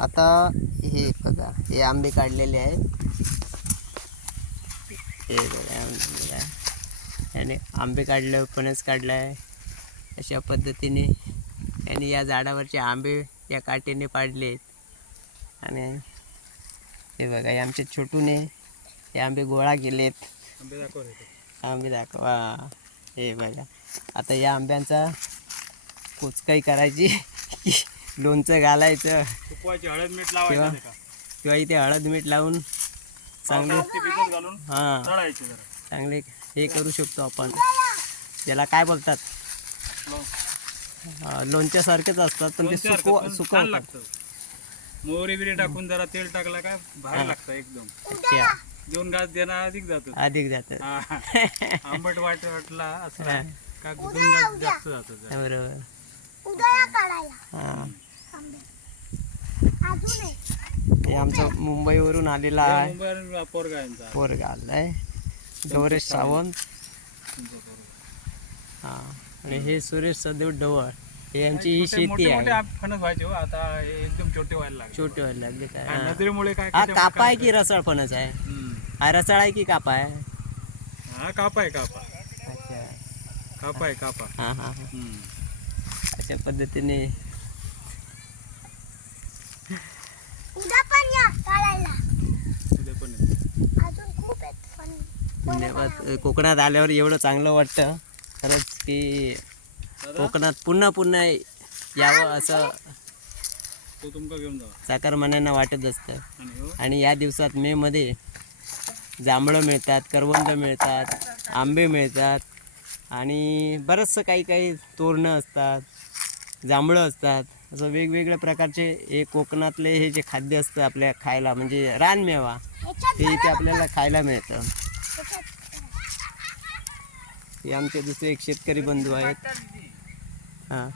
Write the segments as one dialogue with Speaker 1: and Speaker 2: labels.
Speaker 1: आता हे बघा हे आंबे काढलेले आहेत. हे बघा. याने आंबे काढले फणस काढला आहे अशा पद्धतीने यांनी या झाडावरचे आंबे या काटेने पाडलेत. आणि हे बघा हे आमच्या छोटूने हे आंबे गोळा केलेत.
Speaker 2: आंबे दाखव.
Speaker 1: आंबे दाखवा हे बघा. आता या आंब्यांचा कुचकाई करायची. लोणचं घालायचं.
Speaker 2: सुकवायची हळद मीठ लावायचं
Speaker 1: किंवा-
Speaker 2: नाही का?
Speaker 1: किंवा इथे हळद मीठ लावून चांगले
Speaker 2: पावसाळ्यात ते भिजत घालून
Speaker 1: हां.
Speaker 2: तळायचे जरा.
Speaker 1: चांगले हे करू शकतो आपण. त्याला काय बोलतात?
Speaker 2: लो-
Speaker 1: अं, लोणच्यासारखेच असतात पण ते
Speaker 2: लोणचं
Speaker 1: सुकव
Speaker 2: हरकत पण छान
Speaker 1: सुकवतात.
Speaker 2: लागतं. मोहरी बिरी टाकून जरा तेल टाकलं काय भारी लागतं एकदम.
Speaker 1: अच्छा.
Speaker 2: दोन घास देणं अधिक जातं.
Speaker 1: अधिक जातात
Speaker 2: हा. आंबट वाट वाटला असला
Speaker 1: हा.
Speaker 2: का दोन घास जास्त जातं जरा.
Speaker 1: बरोबर. हां. हे आमचं मुंबईवरून आलेला आहे.
Speaker 2: पोरगा
Speaker 1: आलाय. गौरेश सावंत. हां. आणि हे सुरेश सदेव डवळ हे यांची ही शेती आहे.
Speaker 2: फणस व्हायचे हो. आता हे एकदम छोटे व्हायला लागले.
Speaker 1: छोटे व्हायला लागले काय?
Speaker 2: हा. नजरेमुळे काय
Speaker 1: हा कापा आहे की रसाळ फणस आहे?
Speaker 2: हम्म.
Speaker 1: हा रसाळ आहे की कापा आहे?
Speaker 2: हा कापा आहे कापा.
Speaker 1: अच्छा.
Speaker 2: कापा आहे कापा.
Speaker 1: हां हां हां.
Speaker 2: हम्म.
Speaker 1: अशा पद्धतीने
Speaker 3: उद्या पण या काढायला
Speaker 2: उद्या पण आहे.
Speaker 3: अजून खूप आहेत पण
Speaker 1: धन्यवाद. कोकणात आल्यावर एवढं चांगलं वाटतं. खरंच की कोकणात पुन्हा पुन्हा यावं असं
Speaker 2: तो
Speaker 1: मनांना वाटत असतं.
Speaker 2: आणि
Speaker 1: या दिवसात मेमध्ये जांभळं मिळतात करवंद मिळतात आंबे मिळतात आणि बरंचसं काही काही तोरणं असतात जांभळं असतात. असं वेगवेगळ्या प्रकारचे हे कोकणातले हे जे खाद्य असतं आपल्या खायला म्हणजे रानमेवा ते इथे आपल्याला खायला मिळतं. हे आमचे दुसरे एक शेतकरी बंधू आहेत. हां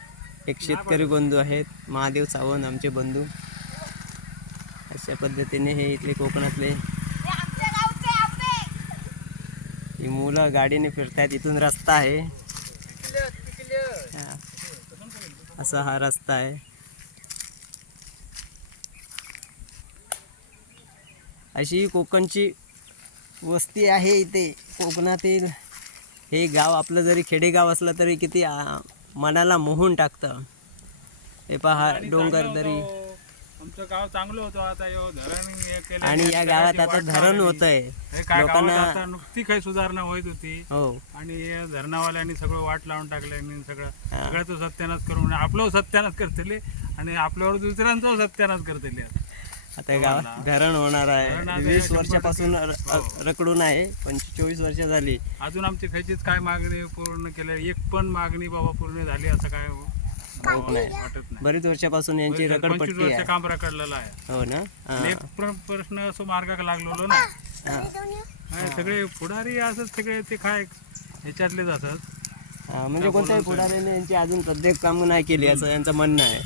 Speaker 1: एक शेतकरी बंधू आहेत महादेव सावंत आमचे बंधू. अशा पद्धतीने हे इथले कोकणातले ही मुलं गाडीने फिरतायत इथून रस्ता आहे. असा हा रस्ता आहे. अशी कोकणची वस्ती आहे इथे. कोकणातील हे गाव आपलं जरी खेडेगाव असलं तरी किती मनाला मोहून टाकतं. हे पहा डोंगर दरी.
Speaker 2: आमचं गाव चांगलं होतं. आता धरण
Speaker 1: आणि या गावात आता धरण होत. आहे
Speaker 2: हे
Speaker 1: लोकांना
Speaker 2: आता नुकती काही सुधारणा होत होती.
Speaker 1: हो.
Speaker 2: आणि धरणावाल्यांनी सगळं वाट लावून टाकलं सगळं. सगळ्याचं सत्यानाश करून आपलं सत्यानाश करतले आणि आपल्यावर दुसऱ्यांचं सत्यानाश करतले
Speaker 1: आता गावात धरण होणार आहे. वीस वर्षापासून.
Speaker 2: हो.
Speaker 1: रखडून आहे पंचवीस चोवीस वर्ष झाली.
Speaker 2: अजून आमची खायचीच काय मागणी पूर्ण केल्या एक पण मागणी बाबा पूर्ण झाली असं काय हो-
Speaker 1: होत नाही.
Speaker 2: वाटत नाही.
Speaker 1: बरीच वर्षापासून यांची
Speaker 2: वर्ष
Speaker 1: आहे.
Speaker 2: काम रखडलेलं आहे.
Speaker 1: हो ना? हा.
Speaker 2: एक प्र- प्रश्न असं मार्गाक लागलेलो ना.
Speaker 1: हा.
Speaker 2: सगळे पुढारी असत सगळे ते काय ह्याच्यातलेच असत
Speaker 1: हा, म्हणजे कोणत्याही पुढाऱ्याने यांची अजून प्रत्येक काम नाही केली असं यांचं म्हणणं आहे.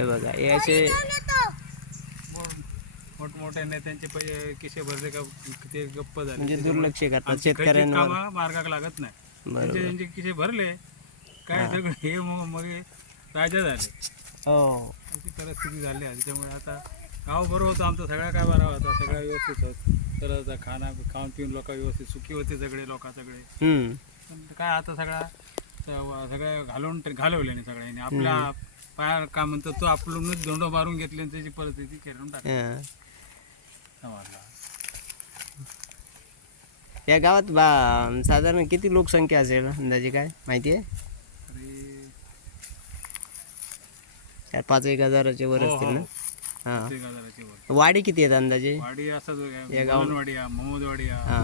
Speaker 1: हे बघा हे असे
Speaker 2: मोठमोठ्या नेत्यांचे किशे भरले का ते गप्प झाले.
Speaker 1: म्हणजे दुर्लक्ष करतात
Speaker 2: कामं मार्गाक लागत नाही. त्यांचे त्यांचे किशे भरले काय सगळं हे मग मग राजा झाले.
Speaker 1: हो.
Speaker 2: अशी परिस्थिती झाली आहे. त्याच्यामुळे आता गाव बरं होतं आमचं सगळा काय बरा होता सगळं व्यवस्थित होत. तर आता खाना खाऊन पिऊन लोक व्यवस्थित सुखी होते सगळे लोक सगळे. काय आता सगळा स- सगळं घालवून घालवले सगळ्यांनी. आपल्या पाया काय म्हणतो तो आपलूनच धोंड मारून घेतले त्याची परिस्थिती करून टाकली.
Speaker 1: हा.
Speaker 2: समाजला
Speaker 1: या गावात बा साधारण किती लोकसंख्या असेल अंदाजे काय? माहिती आहे? चार पाच एक हजाराचे वर
Speaker 2: हो,
Speaker 1: असतील
Speaker 2: हो.
Speaker 1: ना? हां.
Speaker 2: प्रत्येक आजाराची वर.
Speaker 1: वाडी किती आहेत अंदाजे?
Speaker 2: वाडी असंच
Speaker 1: या
Speaker 2: वाडी
Speaker 1: हां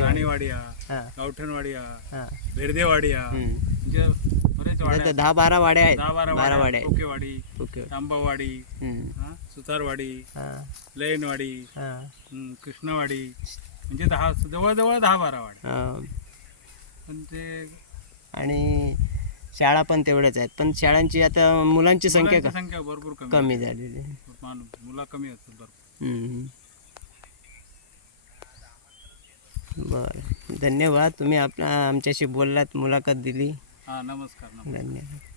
Speaker 2: राणीवाडी
Speaker 1: हां.
Speaker 2: गावठणवाडी
Speaker 1: हां.
Speaker 2: भेरदेवाडी
Speaker 1: हम्म.
Speaker 2: म्हणजे वाड्या
Speaker 1: दहा बारा वाड्या आहेत.
Speaker 2: दहा बारा
Speaker 1: बारा
Speaker 2: वाड्या
Speaker 1: आहेत.
Speaker 2: टोकेवाडी
Speaker 1: ओके
Speaker 2: तांबावाडी सुतारवाडी
Speaker 1: हां.
Speaker 2: लयनवाडी कृष्णवाडी म्हणजे दहा जवळजवळ दहा बारा वाड्या
Speaker 1: हां.
Speaker 2: पण ते
Speaker 1: आणि शाळा पण तेवढ्याच आहेत. पण शाळांची आता मुलांची संख्या
Speaker 2: संख्या भरपूर कमी
Speaker 1: झालेली
Speaker 2: मुला कमी असतात भरपूर.
Speaker 1: बरं. धन्यवाद. तुम्ही आपला आमच्याशी बोललात मुलाखत दिली.
Speaker 2: हा नमस्कार नमस्कार.
Speaker 1: धन्यवाद.